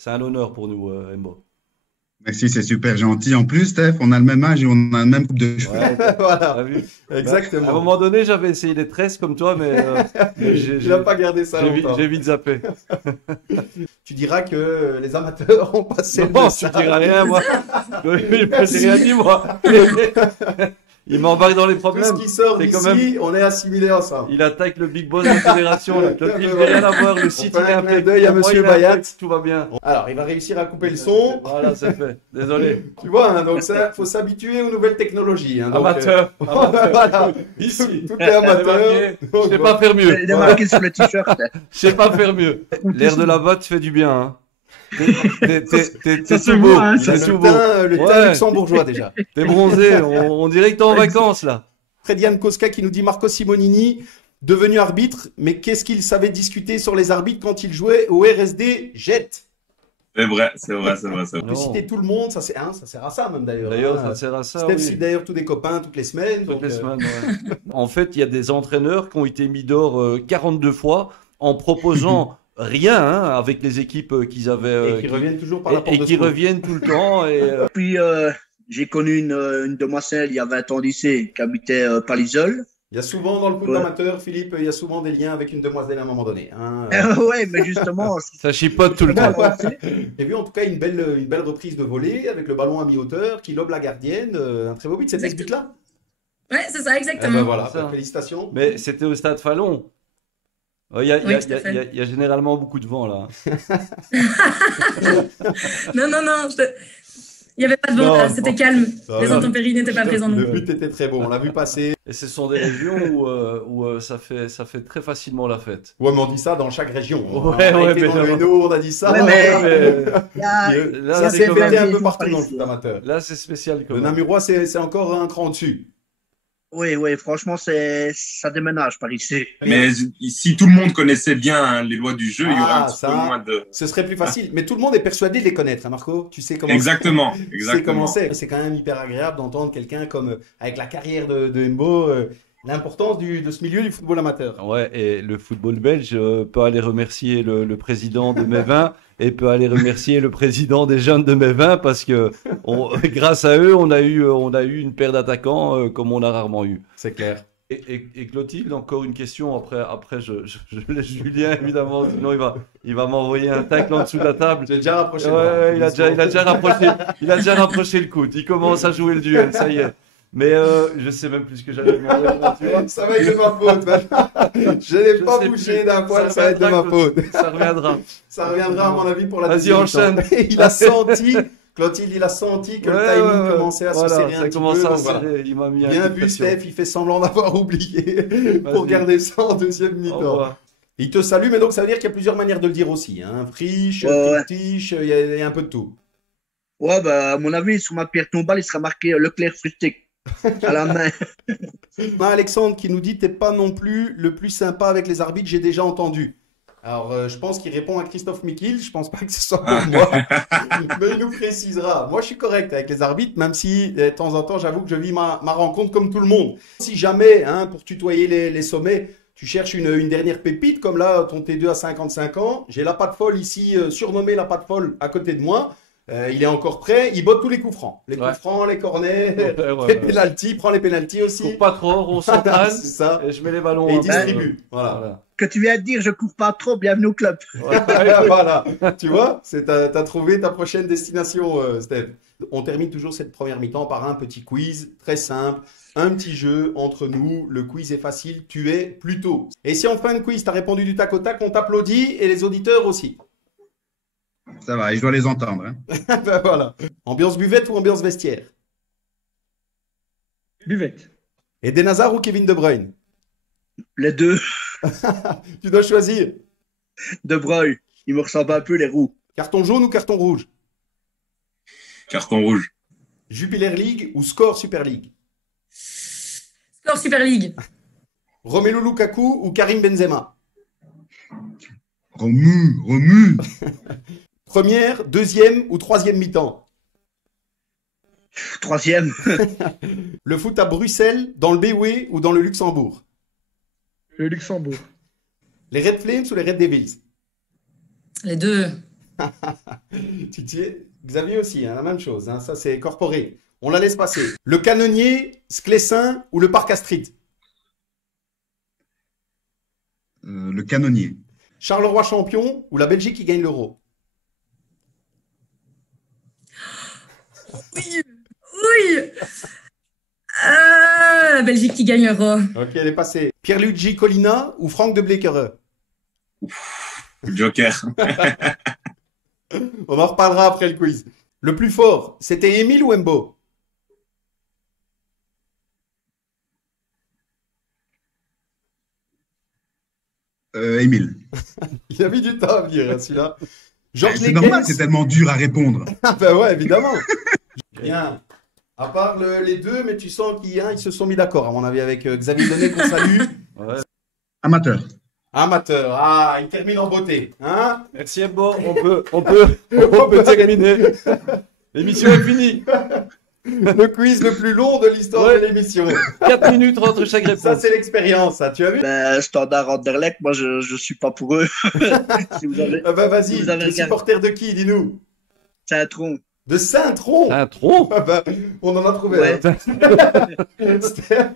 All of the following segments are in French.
C'est un honneur pour nous, Embo. Merci, c'est super gentil. En plus, Steph, on a le même âge et on a le même coupe de cheveux. Ouais, Voilà, t'as vu? Ben, à un exactement. moment donné, j'avais essayé les tresses comme toi, mais Il n'a pas gardé ça longtemps. j'ai vite zappé. Tu diras que les amateurs ont passé le Non, tu message. diras rien, moi. J'ai rien dit, moi. Il m'embarque dans les Tout ce problèmes. qui sort C'est quand même. d'ici, on est assimilés ensemble. Il attaque le big boss de la fédération. Là. L'autre, il veut rien avoir. Le site, On il fait est un clin impeccable. d'œil à Moi, Monsieur il est impeccable, Bayat. tout va bien. Alors, il va réussir à couper le son. Voilà, c'est fait. Désolé. Tu vois, hein, donc ça, faut s'abituer aux nouvelles technologies. Hein, donc, Amateur. Amateur. voilà, Ici. tout est amateur. Je sais pas faire mieux. Il est marqué sur le t-shirt. Je sais pas faire mieux. L'air de la botte fait du bien. Hein. T'es Ça se tout beau. voit, hein, T'es ça tout Le beau. teint Ouais. luxembourgeois déjà. T'es bronzé. On dirait que t'es en vacances là. Fredian Koska qui nous dit Marco Simonini, devenu arbitre, mais qu'est-ce qu'il savait discuter sur les arbitres quand il jouait au RSD Jet? C'est vrai, c'est vrai, c'est vrai, c'est On vrai. peut Non. citer tout le monde, ça, ça sert à ça même d'ailleurs. D'ailleurs, hein. ça sert à ça. Steph Oui. cite d'ailleurs tous des copains toutes les semaines. Toutes donc, les semaines, ouais. En fait, il y a des entraîneurs qui ont été mis dehors 42 fois en proposant rien hein, avec les équipes qu'ils avaient et qui reviennent toujours par la porte et de qui secours. reviennent tout le temps. Et, Puis, j'ai connu une demoiselle il y a 20 ans d'ici qui habitait Palisol. Il y a souvent dans le foot Ouais. amateur, Philippe, il y a souvent des liens avec une demoiselle à un moment donné. Hein. Ouais, mais justement, ça chipote tout le temps. J'ai vu en tout cas une belle reprise de volée avec le ballon à mi-hauteur qui lobe la gardienne. Un très beau but, c'était ce but-là. Ouais, c'est ça, Eh exactement. ben voilà, Ça. félicitations. Mais c'était au stade Fallon. Il y a, Oui, tout à fait. y a généralement beaucoup de vent là. Non, non, non, il n'y avait pas de Non, vent, là, c'était non. calme. Non, Les non. intempéries n'étaient pas présentes non Le plus. but était très beau, on l'a vu passer. Et ce sont des régions où ça fait très facilement la fête. Ouais, mais on dit ça dans chaque région. Ouais, on a ouais, été mais dans le non. Hainaut, on a dit ça. Ouais, mais- Mais, il y a- là, Ça c'est s'est quand fêté même- un peu partout dans le foot amateur. là, c'est spécial quand Le même. Namurois, c'est encore un cran au-dessus. Oui, oui, franchement, ça déménage par ici. Mais si tout le monde connaissait bien hein, les lois du jeu, il y aurait Ah, un petit ça. peu moins de. Ce serait plus facile. Mais tout le monde est persuadé de les connaître, hein, Marco. Tu sais comment Exactement, tu sais comment exactement. c'est. C'est quand même hyper agréable d'entendre quelqu'un comme, avec la carrière de Mbo, l'importance de ce milieu du football amateur. Ouais, et le football belge peut aller remercier le président de Mévin et peut aller remercier le président des jeunes de Mévin parce que grâce à eux, on a eu une paire d'attaquants comme on a rarement eu. C'est clair. Et Clotilde, encore une question. Après je laisse Julien évidemment, sinon il va m'envoyer un tacle en dessous de la table. J'ai déjà rapproché. Ouais, il a déjà rapproché le coude. Il commence à jouer le duel, ça y est. Mais je sais même plus ce que j'allais demander. Tu vois. Ça va être de ma faute. maintenant. Je n'ai Je pas sais bougé plus. d'un poil, ça va être de ma faute. Ça reviendra. Ça reviendra à mon avis pour la Vas-y, deuxième enchaîne. mi-temps. Il a senti, Clotilde, il a senti que le timing commençait à se voilà, serrer un ça petit commence peu. à donc se voilà. serrer. Il m'a mis un Bien coup de vu, pression. Steph, il fait semblant d'avoir oublié pour Vas-y. garder ça en deuxième Au mi-temps. revoir. Il te salue, mais donc ça veut dire qu'il y a plusieurs manières de le dire aussi. Hein. Friche, Ouais. tiche, il y a un peu de tout. Ouais, bah, à mon avis, sur ma pierre tombale, il sera marqué Leclerc fruité à la main. On a Alexandre qui nous dit t'es pas non plus le plus sympa avec les arbitres, j'ai déjà entendu. Alors, je pense qu'il répond à Christophe Mikil, je pense pas que ce soit pour moi, mais il nous précisera. Moi, je suis correct avec les arbitres, même si de temps en temps, j'avoue que je vis ma rencontre comme tout le monde. Si jamais, hein, pour tutoyer les sommets, tu cherches une dernière pépite, comme là, ton T2 à 55 ans, j'ai la patte folle ici, surnommé la patte folle à côté de moi. Il est encore prêt, il botte tous les coups francs. Les coups Ouais. francs, les corners, Ouais, les pénaltys, prend les pénaltys aussi. Cours pas trop, on s'entraîne C'est ça. et je mets les ballons. Et il en bas. distribue. Voilà. Voilà. Que tu viens de dire, je cours pas trop, bienvenue au club. Voilà. Tu vois, t'as trouvé ta prochaine destination, Steph. On termine toujours cette première mi-temps par un petit quiz très simple. Un petit jeu entre nous. Le quiz est facile. Tu es plutôt. Et si en fin de quiz, tu as répondu du tac au tac, on t'applaudit et les auditeurs aussi. Ça va, et je dois les entendre. Hein. Ben voilà. Ambiance buvette ou ambiance vestiaire? Buvette. Eden Hazard ou Kevin De Bruyne? Les deux, Tu dois choisir. De Bruyne, il me ressemble un peu les roues. Carton jaune ou carton rouge? Carton rouge. Jupiler League ou Score Super League? Score Super League. Romelu Lukaku ou Karim Benzema? Remue. Première, deuxième ou troisième mi-temps? Troisième, Le foot à Bruxelles, dans le BOE ou dans le Luxembourg? Le Luxembourg. Les Red Flames ou les Red Devils? Les deux. Xavier aussi, hein, la même chose. Hein, ça, c'est corporé. On la laisse passer. Le Canonnier, Sclessin ou le Parc Astrid? Le Canonnier. Charleroi champion ou la Belgique qui gagne l'Euro? Oui. Oui. La Belgique qui gagne l'Euro. Ok, elle est passée. Pierluigi Collina ou Franck de Bleekere? Joker. On en reparlera après le quiz. Le plus fort, c'était Émile ou Embo? Émile. Il a mis du temps à venir, hein, celui-là. Georges C'est normal, Lekens. c'est tellement dur à répondre. Ah ben ouais, évidemment. Bien. À part les deux, mais tu sens qu'ils se sont mis d'accord, à mon avis, avec Xavier Donnet qu'on salue. Ouais. Amateur. Amateur. Ah, il termine en beauté. Hein? Merci Embo, on peut terminer. L'émission est finie. Le quiz le plus long de l'histoire de l'émission. 4 minutes entre chaque réponse. Ça, c'est l'expérience, ça. Tu as vu? Ben, Standard Anderlecht, moi, je suis pas pour eux. Si vous avez Ah ben vas-y, Vous avez le regardé. supporter de qui, dis-nous? Saint-Tron. De Saint-Tron. Un tronc. Ah ben, on en a trouvé Ouais. un.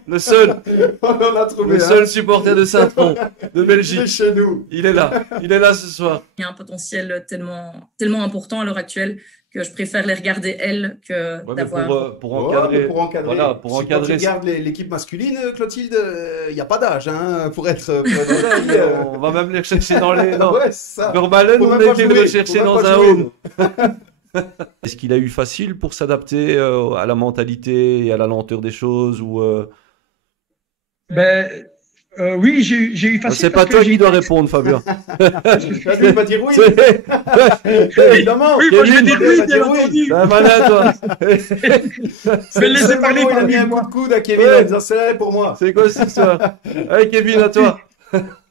Le seul, On en a trouvé le un. seul supporter de Saint-Tron, de Il est Belgique. chez nous. Il est là ce soir. Il y a un potentiel tellement important à l'heure actuelle que je préfère les regarder elles que Ouais, mais d'avoir. pour Ouais, encadrer. mais pour encadrer. Voilà, pour Si encadrer. Quand tu regardes l'équipe masculine, Clotilde, il n'y a pas d'âge hein, pour être. Voilà, on va même les rechercher dans les. Non. Ouais, c'est ça. Vermaelen, Faut on même a pas été le jouer, rechercher faut même dans pas un jouer. home. Est-ce qu'il a eu facile pour s'adapter à la mentalité et à la lenteur des choses ou Oui, j'ai eu facile. c'est pas parce que toi j'ai- qui dois répondre, Fabien. Lui, il va dire oui. C'est- Évidemment. Oui, moi je vais Kevin, dire il oui, va bien dire oui. entendu. Ben, malin, toi. Je vais le laisser parler Il a par mis un lui. coup de coude à Kevin Ouais. en disant c'est pour moi. C'est quoi cette histoire? Allez, Kevin, à toi.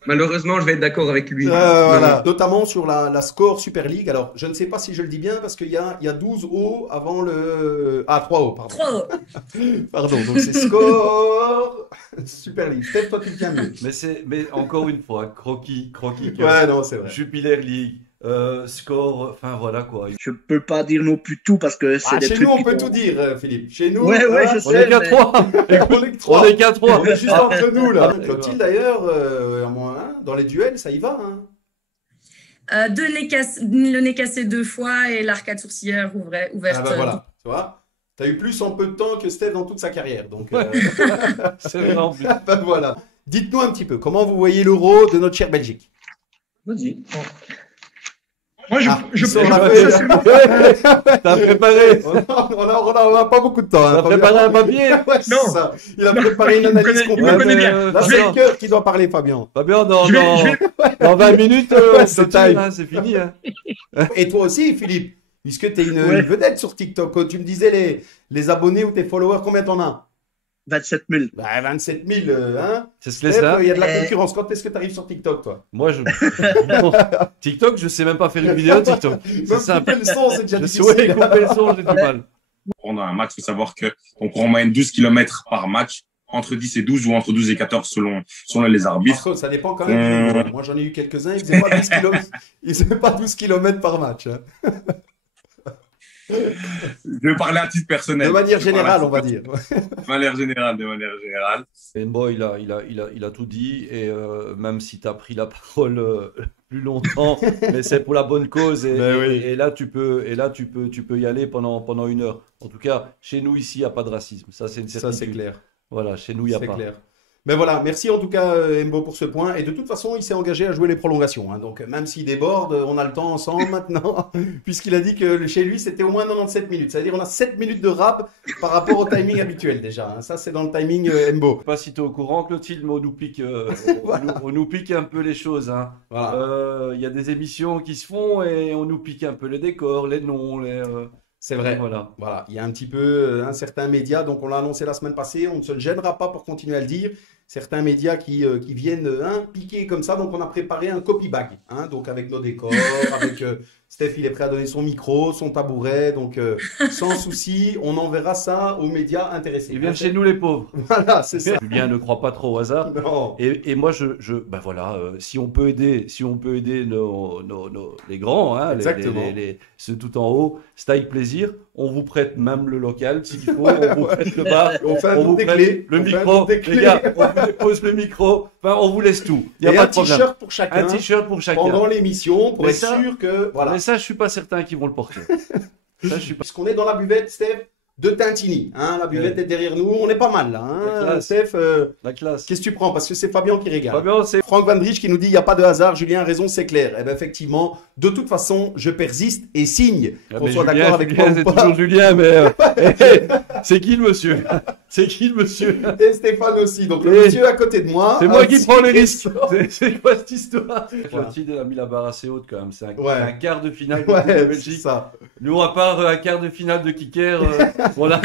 Malheureusement, je vais être d'accord avec lui. Voilà. Notamment sur la score Super League. Alors, je ne sais pas si je le dis bien parce qu'il y a 12 O avant le. Ah, 3 O, pardon. 3 O. Pardon, donc c'est score Super League. Peut-être toi tu le tiens mieux. Mais encore une fois, croquis, Ouais, non, c'est vrai. Jupiler League, score, enfin voilà quoi. Je peux pas dire non plus tout parce que c'est Ah, des chez trucs. nous, on qui peut sont- tout dire, Philippe. Chez nous, Ouais, je hein, sais. On est qu'à mais- 3. on est que On trois. est qu'à 3. On est juste entre nous, là. Ah, Clotilde, d'ailleurs, à moins, hein, dans les duels, ça y va. Hein. Le nez cassé 2 fois et l'arcade sourcilière ouverte. Ah ben voilà, tu vois. T'as eu plus en peu de temps que Steph dans toute sa carrière. Donc, C'est vrai en plus. ben voilà. Dites-nous un petit peu, comment vous voyez l'euro de notre chère Belgique? Vas-y. Moi, Ah, je ils sont je- là. ça, c'est bon. T'as préparé. On a pas beaucoup de temps. Hein, T'as préparé un papier. Ouais, c'est Non. ça. Il a préparé une Il me analyse connaît- il me complète. connaît bien. Là, c'est le cœur qui doit parler, Fabien. Fabien, dans, Je vais- dans, je vais- dans 20 minutes, Ouais, c'est c'est time. c'est fini. Hein. Et toi aussi, Philippe, puisque tu es une Ouais. vedette sur TikTok. Tu me disais les abonnés ou tes followers, combien t'en as? 27 000. Bah, 27 000, hein. C'est ce que Steph, c'est. Hein. il y a de la Eh. concurrence. Quand est-ce que tu arrives sur TikTok, toi? Moi, TikTok, je sais même pas faire une vidéo TikTok. C'est Même simple. couper le son, c'est déjà Je difficile. souhaite couper le son, j'ai du mal. Pendant un match, il faut savoir que on prend en moyenne 12 km par match, entre 10 et 12 ou entre 12 et 14 selon les arbitres. Par contre, ça dépend quand même du niveau. Moi, j'en ai eu quelques-uns, ils faisaient pas 12 km. Ils faisaient pas 12 km par match. Hein. Je vais parler à titre personnel. De manière Je vais parler à générale, on va titre dire. De manière générale. Embo, il a tout dit, et même si tu as pris la parole plus longtemps, mais c'est pour la bonne cause, Ben oui. et là tu peux y aller pendant 1 heure. En tout cas, chez nous ici, il n'y a pas de racisme, ça c'est une Ça, certitude. c'est clair. Voilà, chez nous, il n'y a C'est pas. clair. Mais voilà, merci en tout cas Embo pour ce point. Et de toute façon, il s'est engagé à jouer les prolongations. Hein. Donc même s'il déborde, on a le temps ensemble maintenant, puisqu'il a dit que chez lui, c'était au moins 97 minutes. C'est-à-dire on a 7 minutes de rap par rapport au timing habituel déjà. Hein. Ça, c'est dans le timing Embo. Je sais pas si tu es au courant, Clotilde, mais on nous pique, Voilà. on nous pique un peu les choses. Hein. Voilà. Il y a des émissions qui se font et on nous pique un peu les décors, les noms, C'est vrai. Voilà. Voilà, il y a un petit peu un certain média, donc on l'a annoncé la semaine passée, on ne se gênera pas pour continuer à le dire. certains médias qui viennent piquer comme ça. Donc, on a préparé un copy bag, hein, donc avec nos décors, avec Steph, il est prêt à donner son micro, son tabouret. Donc, sans souci, on enverra ça aux médias intéressés. Ils viennent chez nous, les pauvres. Voilà, c'est ça. Julien ne croit pas trop au hasard. Non. Et moi, ben voilà, si on peut aider les grands, hein, Exactement. ceux tout en haut, c'est avec plaisir. On vous prête même le local s'il faut. On vous prête le bar. On fait un On tour vous des prête clés. le On fait un micro. tour des clés. Les gars, on vous dépose le micro. Enfin, on vous laisse tout. Il Et n'y a pas un de problème. t-shirt pour chacun Un t-shirt pour chacun. pendant l'émission pour Mais être ça- sûr que voilà. Mais ça, je suis pas certain qu'ils vont le porter. Ça, je suis pas. Parce qu'on est dans la buvette, Steph, de Tintini. Hein, la buvette est derrière nous. On est pas mal là. La Hein, classe. Steph, La classe. qu'est-ce que tu prends? Parce que c'est Fabien qui régale. Fabien, c'est. Franck Van Dries qui nous dit il n'y a pas de hasard, Julien a raison, c'est clair. Eh bien, effectivement, de toute façon, je persiste et signe. Qu'on soit d'accord avec moi c'est ou pas. toujours Julien, mais c'est qui le monsieur? C'est qui le monsieur? Et Stéphane aussi. Donc, le Et- monsieur à côté de moi. C'est moi un qui petit prends les risques. question. C'est quoi cette histoire? Voilà. Clotilde a mis la barre assez haute quand même. C'est un, Ouais. un quart de finale de Ouais, Coupe de c'est Belgique. ça. Nous, à part un quart de finale de Kicker, on n'a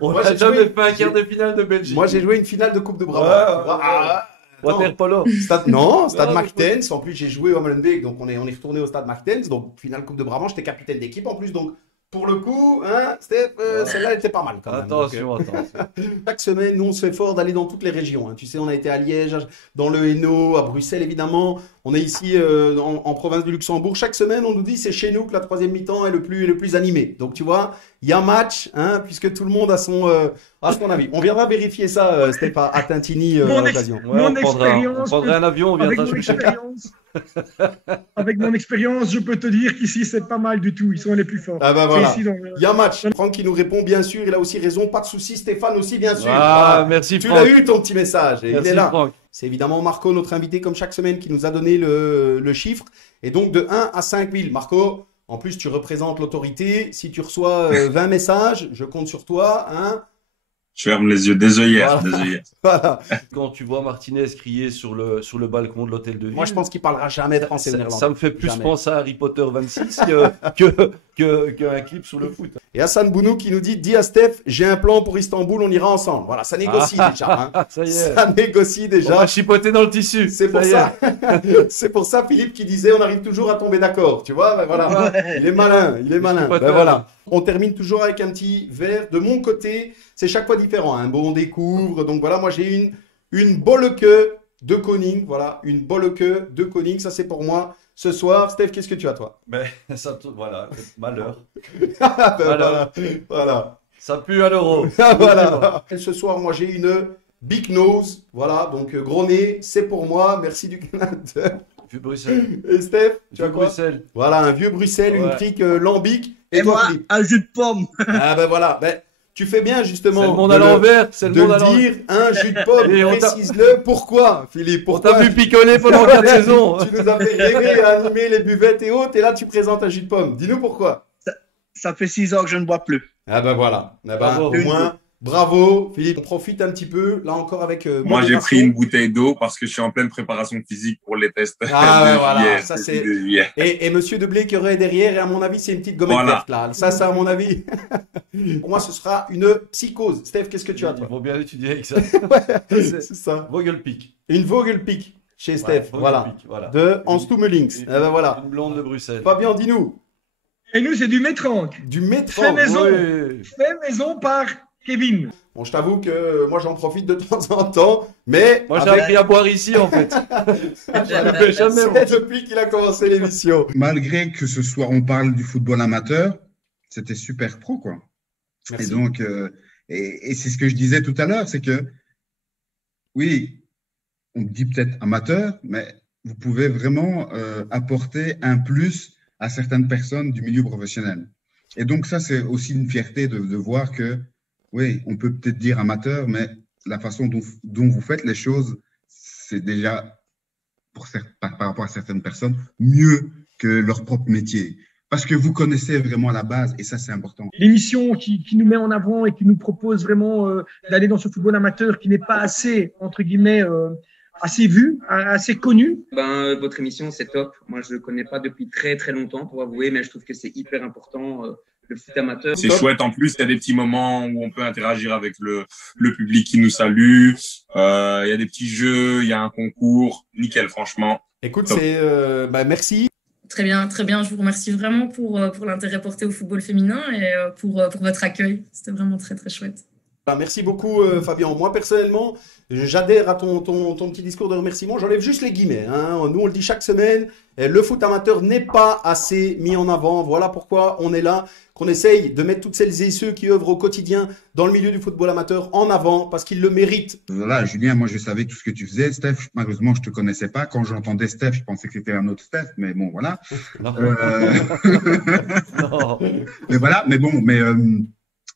Moi, j'ai jamais joué- fait un quart de finale de Belgique. Moi, j'ai joué une finale de Coupe de Brabant. Ouais, Tu vois. ouais, Ah, attends. Water Polo. Stade Non, Martens. En plus, j'ai joué au Molenbeek, donc on est retourné au Stade Martens. Donc, finale Coupe de Brabant, j'étais capitaine d'équipe en plus. Donc, pour le coup, hein, Steph, celle-là, elle était pas mal quand même. Attention, attention. Chaque semaine, nous, on se fait fort d'aller dans toutes les régions. Hein. Tu sais, on a été à Liège, dans le Hainaut, à Bruxelles, évidemment. On est ici en province du Luxembourg. Chaque semaine, on nous dit c'est chez nous que la troisième mi-temps est le plus animé. Donc, tu vois, il y a match, hein, puisque tout le monde a son avis. On viendra vérifier ça, Steph, à Tintini à Mon ex- l'occasion. Ouais, Mon on prendra expérience un avion, on Avec viendra mon chercher. expérience, avec mon expérience, je peux te dire qu'ici, c'est pas mal du tout. Ils sont les plus forts. Ah ben C'est voilà. ici dans le- Il y a match. Franck qui nous répond, bien sûr, il a aussi raison, pas de souci. Stéphane aussi, bien sûr. Ah, Voilà. merci Tu Franck. l'as eu ton petit message, et Merci il est là. Franck. C'est évidemment Marco, notre invité, comme chaque semaine, qui nous a donné le chiffre. Et donc, de 1 à 5 000. Marco, en plus, tu représentes l'autorité. Si tu reçois 20 messages, je compte sur toi. Hein. Je ferme les yeux, des œillères, Voilà. des œillères. Voilà. Quand tu vois Martinez crier sur le balcon de l'hôtel de ville, Moi, je pense qu'il parlera jamais de français ou ça, néerlandais. ça me fait plus Jamais. penser à Harry Potter 26 qu'un clip sous le foot. Et Hassan Bounou qui nous dit, dis à Steph, j'ai un plan pour Istanbul, on ira ensemble. Voilà, ça négocie déjà. Hein. Ça y est. Ça négocie On déjà. va chipoter dans le tissu. C'est pour y est. ça. C'est pour ça, Philippe qui disait, on arrive toujours à tomber d'accord. Tu vois, ben voilà. Il est malin, il est malin. pas Ben tard. voilà. On termine toujours avec un petit verre. De mon côté, c'est chaque fois différent. Hein. Bon, on découvre. Donc voilà, moi j'ai une Bolleke de Koning. Voilà, une Bolleke de Koning. Ça, c'est pour moi. Ce soir, Steph, qu'est-ce que tu as, toi? Mais ça, voilà, malheur. Ah, ben Voilà. voilà. Ça pue à l'euro. Ah, voilà. Et ce soir, moi j'ai une Big Nose. Voilà, donc gros nez, c'est pour moi. Merci du Canada. Vieux Bruxelles. Et Steph, tu as Vieux quoi? Bruxelles. Voilà, un vieux Bruxelles, une Ouais. crique lambic. Et toi, moi, Philippe un jus de pomme. Ah ben voilà, ben, tu fais bien justement C'est le monde de à l'envers. C'est le de monde à le l'envers. dire, un jus de pomme, Et on t'a- précise-le. Pourquoi, Philippe? On Pourquoi t'a vu picoler pendant 4 saisons. tu nous as fait rêver à animer les buvettes et autres, et là tu présentes un jus de pomme. Dis-nous pourquoi. Ça fait 6 ans que je ne bois plus. Ah ben voilà, ah ben, Bravo. au moins, bravo Philippe. On profite un petit peu, là encore avec Moi, j'ai modération. pris une bouteille d'eau parce que je suis en pleine préparation physique pour les tests Ah, ouais, de voilà, juillet. ça, de c'est- juillet. Et Monsieur Deblé qui aurait derrière, et à mon avis, c'est une petite gommette Voilà. verte là. Ça, c'est à mon avis. Pour moi, ce sera une psychose. Steph, qu'est-ce que tu as, Il toi? faut bien étudier avec ça. C'est ça. Vogelpick. Une Vogelpick chez Steph, Ouais, voilà. Vogelpick, voilà. De Hans Stumelings. Une- Eh ben voilà. Une blonde de Bruxelles. Fabien, dis-nous. Et nous, c'est du métranque. Du métro. Fait maison. Oui. Fait maison par Kevin. Bon, je t'avoue que moi, j'en profite de temps en temps, mais Moi, j'ai avec- appris à boire ici, en fait. Je le fais jamais, moi. c'est depuis qu'il a commencé l'émission. Malgré que ce soit, on parle du football amateur, c'était super pro, quoi. Merci. Et donc, et c'est ce que je disais tout à l'heure, c'est que, oui, on dit peut-être amateur, mais vous pouvez vraiment apporter un plus à certaines personnes du milieu professionnel. Et donc, ça, c'est aussi une fierté de voir que, oui, on peut peut-être dire amateur, mais la façon dont vous faites les choses, c'est déjà, par rapport à certaines personnes, mieux que leur propre métier. Parce que vous connaissez vraiment la base, et ça, c'est important. L'émission qui nous met en avant et qui nous propose vraiment d'aller dans ce football amateur qui n'est pas assez, entre guillemets, assez vu, assez connu. Votre émission, c'est top. Moi, je ne le connais pas depuis très, très longtemps, pour avouer, mais je trouve que c'est hyper important. le foot amateur. C'est chouette. En plus, il y a des petits moments où on peut interagir avec le public qui nous salue. Il y a des petits jeux, il y a un concours. Nickel, franchement. Écoute, Top. merci. Très bien, très bien. Je vous remercie vraiment pour l'intérêt porté au football féminin et pour votre accueil. C'était vraiment très, très chouette. Merci beaucoup, Fabien. Moi, personnellement, j'adhère à ton petit discours de remerciement. J'enlève juste les guillemets, hein. Nous, on le dit chaque semaine. Le foot amateur n'est pas assez mis en avant. Voilà pourquoi on est là, qu'on essaye de mettre toutes celles et ceux qui œuvrent au quotidien dans le milieu du football amateur en avant parce qu'ils le méritent. Voilà, Julien, moi je savais tout ce que tu faisais. Steph, malheureusement, je te connaissais pas. Quand j'entendais Steph, je pensais que c'était un autre Steph, mais bon, voilà. Non. Non. Mais voilà,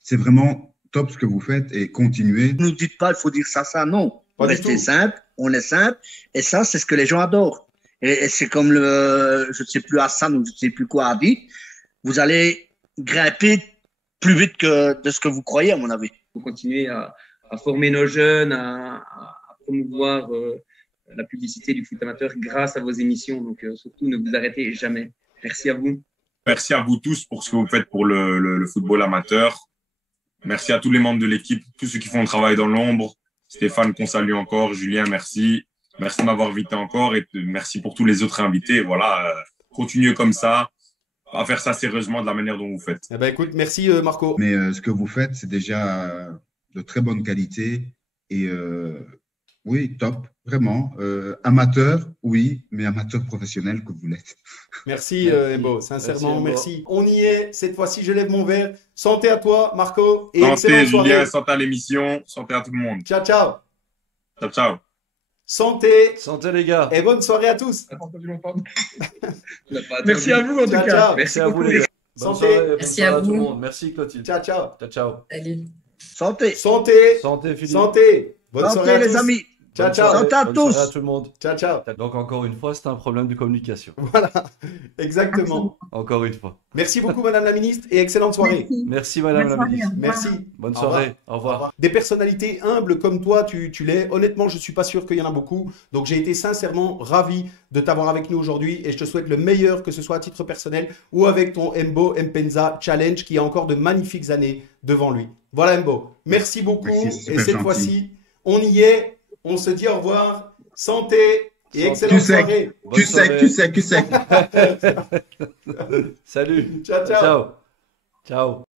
c'est vraiment top ce que vous faites et continuez. Ne nous dites pas, il faut dire ça, non. Pas du Restez tout. simple, on est simple, et ça, c'est ce que les gens adorent. Et c'est comme je ne sais plus Hassan ou je ne sais plus quoi a dit, vous allez grimper plus vite que de ce que vous croyez, à mon avis. Il faut continuer à former nos jeunes, à promouvoir la publicité du foot amateur grâce à vos émissions. Donc, surtout, ne vous arrêtez jamais. Merci à vous. Merci à vous tous pour ce que vous faites pour le football amateur. Merci à tous les membres de l'équipe, tous ceux qui font le travail dans l'ombre. Stéphane, qu'on salue encore. Julien, merci. Merci de m'avoir invité encore et merci pour tous les autres invités. Voilà, continuez comme ça, à faire ça sérieusement de la manière dont vous faites. Eh ben, écoute, merci, Marco. Mais ce que vous faites, c'est déjà de très bonne qualité et oui, top, vraiment. Amateur, oui, mais amateur professionnel que vous l'êtes. Merci, Merci. Embo. Sincèrement, Merci, merci. On y est. Cette fois-ci, je lève mon verre. Santé à toi, Marco. Et Santé, excellente soirée. Julien, santé à l'émission, santé à tout le monde. Ciao, ciao. Ciao, ciao. Santé. Santé les gars. Et bonne soirée à tous. Merci à vous en tout Ciao, cas. ciao. Merci à vous les gars. Bonne Santé. soirée, bonne Merci soirée à tout le vous. monde. Merci Clotilde. Ciao, ciao. Ciao, ciao. Salut. Santé. Santé. Santé Philippe. Santé. Bonne soirée Santé, à les tous. amis. Ciao, Bonne ciao. soirée. Santé à Bonne tous. soirée à tout le monde. Ciao, ciao. Donc encore une fois, c'est un problème de communication. Voilà. Exactement. Encore une fois. Merci beaucoup, Madame la Ministre, et excellente soirée. Merci Madame la Ministre. Merci. Bonne Au revoir. soirée. Au revoir. Des personnalités humbles comme toi, tu l'es. Honnêtement, je suis pas sûr qu'il y en a beaucoup. Donc, j'ai été sincèrement ravi de t'avoir avec nous aujourd'hui et je te souhaite le meilleur, que ce soit à titre personnel ou avec ton Mbo Mpenza Challenge qui a encore de magnifiques années devant lui. Voilà, Mbo. Merci beaucoup. Merci, c'est super et cette gentil. fois-ci, on y est. On se dit au revoir. Santé et Santé. excellente Tu sais. soirée. Bonne soirée. Tu sais. Salut. Ciao, ciao. Ciao. Ciao.